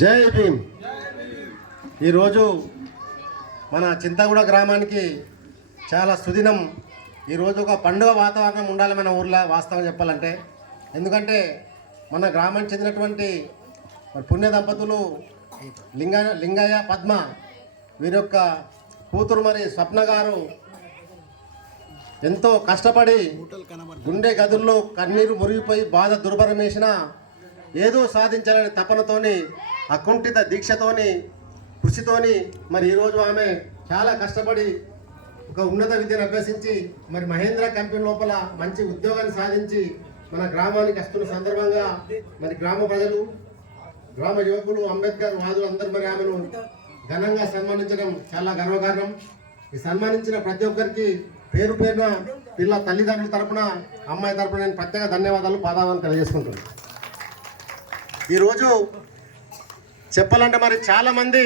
జై భీమ్. ఈరోజు మన చింతగూడ గ్రామానికి చాలా సుదినం. ఈరోజు ఒక పండుగ వాతావరణం ఉండాలి మన ఊర్లో, వాస్తవం చెప్పాలంటే. ఎందుకంటే మన గ్రామానికి చెందినటువంటి పుణ్య దంపతులు లింగయ్య పద్మ, వీరి యొక్క కూతురు మరి స్వప్న గారు ఎంతో కష్టపడి గుండె గదుల్లో కన్నీరు మురిగిపోయి బాధ దుర్భరం వేసిన ఏదో సాధించాలనే తపనతోని, అకుంఠిత దీక్షతోని, కృషితోని మరి ఈరోజు ఆమె చాలా కష్టపడి ఒక ఉన్నత విద్యను అభ్యసించి మరి మహేంద్ర కంపెనీ లోపల మంచి ఉద్యోగాన్ని సాధించి మన గ్రామానికి వస్తున్న సందర్భంగా మరి గ్రామ ప్రజలు, గ్రామ యువకులు, అంబేద్కర్ వాదులు అందరూ మరి ఆమెను ఘనంగా సన్మానించడం చాలా గర్వకారణం. ఈ సన్మానించిన ప్రతి ఒక్కరికి పేరు పేరున పిల్ల తల్లిదండ్రుల తరపున, అమ్మాయి తరపున నేను ప్రత్యేక ధన్యవాదాలు, పాదాలను తెలియజేసుకుంటున్నాను. ఈరోజు చెప్పాలంటే మరి చాలామంది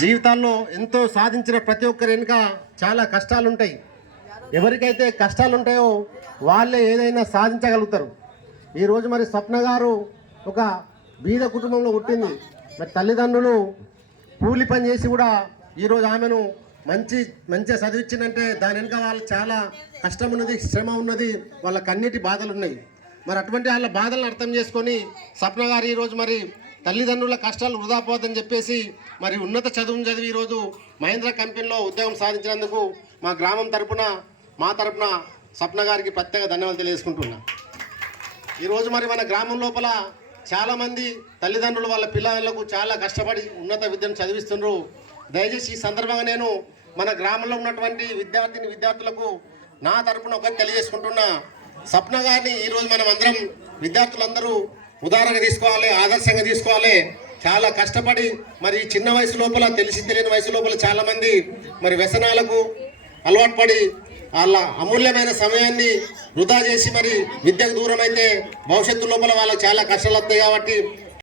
జీవితాల్లో ఎంతో సాధించిన ప్రతి ఒక్కరి వెనుక చాలా కష్టాలు ఉంటాయి. ఎవరికైతే కష్టాలు ఉంటాయో వాళ్ళే ఏదైనా సాధించగలుగుతారు. ఈరోజు మరి స్వప్న గారు ఒక బీద కుటుంబంలో పుట్టింది. మరి తల్లిదండ్రులు కూలి పని చేసి కూడా ఈరోజు ఆమెను మంచిగా చదివించిందంటే దాని వెనుక వాళ్ళు చాలా కష్టం ఉన్నది, శ్రమ ఉన్నది, వాళ్ళ కన్నీటి బాధలు ఉన్నాయి. మరి అటువంటి వాళ్ళ బాధలను అర్థం చేసుకొని స్వప్న గారు ఈరోజు మరి తల్లిదండ్రుల కష్టాలు వృధా పోదని చెప్పేసి మరి ఉన్నత చదువును చదివి ఈరోజు మహేంద్ర కంపెనీలో ఉద్యోగం సాధించినందుకు మా గ్రామం తరపున, మా తరపున స్వప్న గారికి ప్రత్యేక ధన్యవాదాలు తెలియజేసుకుంటున్నా. ఈరోజు మరి మన గ్రామం లోపల చాలామంది తల్లిదండ్రులు వాళ్ళ పిల్లలకు చాలా కష్టపడి ఉన్నత విద్యను చదివిస్తున్నారు. దయచేసి ఈ సందర్భంగా నేను మన గ్రామంలో ఉన్నటువంటి విద్యార్థులకు నా తరపున ఒకటి తెలియజేసుకుంటున్నా. స్వప్న గారిని ఈరోజు మనం అందరం విద్యార్థులందరూ ఉదాహరణగా తీసుకోవాలి, ఆదర్శంగా తీసుకోవాలి. చాలా కష్టపడి మరి చిన్న వయసు లోపల, తెలియని వయసు లోపల చాలామంది మరి వ్యసనాలకు అలవాటు పడి వాళ్ళ అమూల్యమైన సమయాన్ని వృధా చేసి మరి విద్యకు దూరం అయితే భవిష్యత్తు లోపల వాళ్ళకి చాలా కష్టాలు వస్తాయి. కాబట్టి